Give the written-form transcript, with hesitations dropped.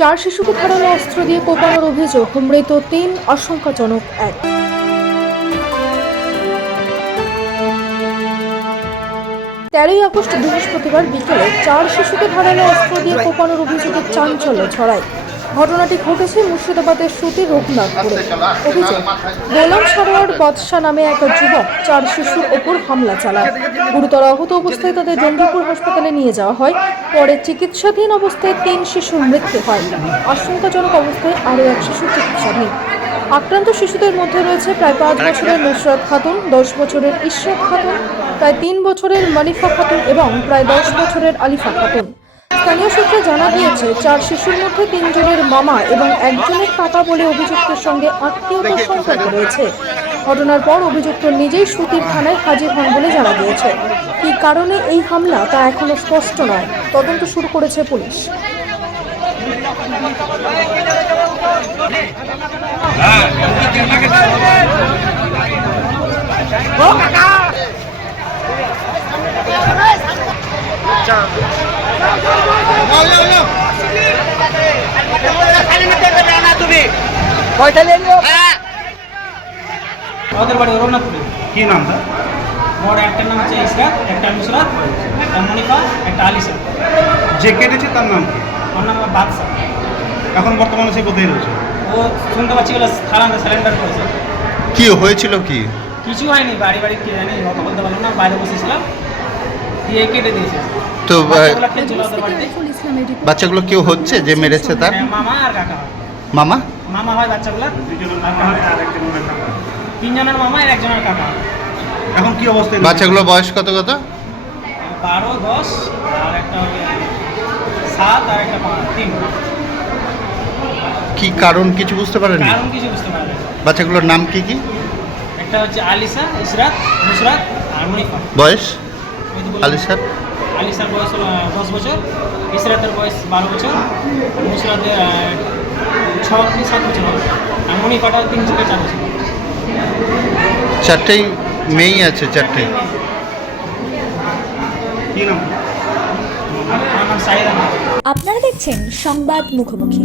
চার শিশুকে ধারালো অস্ত্র দিয়ে কোপানোর অভিযোগ, মৃত তিন, আশঙ্কাজনক এক। 13ই আগস্ট বৃহস্পতিবার বিকেলে চার শিশুকে ধারালো অস্ত্র দিয়ে কোপানোর অভিযোগে চাঞ্চল্য ছড়ায়। ঘটনাটি ঘটেছে মুর্শিদাবাদের সুতি রঘুনাথপুরে। অভিযোগ, গোলাম সারোয়ার বাদশা নামে এক যুবক চার শিশুর ওপর হামলা চালায়। গুরুতর আহত অবস্থায় তাদের জঙ্গিপুর হাসপাতালে নিয়ে যাওয়া হয়। পরে চিকিৎসাধীন অবস্থায় তিন শিশুর মৃত্যু হয়। আশঙ্কাজনক অবস্থায় আরও এক শিশু চিকিৎসাধীন। আক্রান্ত শিশুদের মধ্যে রয়েছে প্রায় 5 বছরের নুসরাত খাতুন, 10 বছরের ইশরাত খাতুন, প্রায় 3 বছরের মানিফা খাতুন এবং প্রায় 10 বছরের আলিফা খাতুন। স্থানীয় সূত্রে জানা গিয়েছে, চার শিশুর মধ্যে 3 জনের মামা এবং একজনের কাকা বলে অভিযুক্তের সঙ্গে আত্মীয়তার সম্পর্ক রয়েছে। ঘটনার পর অভিযুক্ত নিজেই সুতির থানায় হাজির হন বলে জানা গিয়েছে। কী কারণে এই হামলা তা এখনো স্পষ্ট নয়। তদন্ত শুরু করেছে পুলিশ। আমাদের বাড়ি রঘুনাথপুরে। কি নামটা? মোর একটার নাম হচ্ছে ইশরাত, একটা নুসরাত, একটা মনিফা, একটা আলিশা। যে কেটেছে তার নাম কি? ওর নাম বাদশা। এখন বর্তমানে সে কোথায় রয়েছে? ও শুনতে পাচ্ছি ওগুলো থানাতে স্যালেন্ডার করেছে। কি হয়েছিল কি? কিছু হয়নি, বাড়ি কে জানি, অত বলতে পারলাম না। বাইরে বসেছিলাম, দিয়ে কেটে দিয়েছে। তো বাচ্চাগুলো খেলছিল ওদের বাড়িতে। বাচ্চাগুলো কেউ হচ্ছে যে মেরেছে তার? হ্যাঁ, মামা আর কাকা। মামা? মামা হয় বাচ্চাগুলো, তিনজনের মামা আর একজনের কাকা। এখন কি অবস্থায়? বাচ্চাগুলো বয়স কত কত? 12, 10 আর একটা 7 আর একটা 3। কি কারণ কিছু বুঝতে পারেননি? কারণ কিছু বুঝতে পারে না। বাচ্চাগুলোর নাম কি কি? একটা হচ্ছে আলিশা, ইশরাত, নুসরাত আর মনিফা। বয়স? ওই তো বললাম। আলিশার? আলিশার বয়স হলো 10 বছর, ইশরাতের বয়স 12 বছর, নুসরাতের 6 কি 7 বছর হবে, আর মনিফাটা 3 থেকে 4 বছর। চারটেই মেয়েই আছে, চারটেই। কি নাম? আমার নাম সাহিদ আহমেদ। আপনারা দেখছেন সংবাদ মুখোমুখি।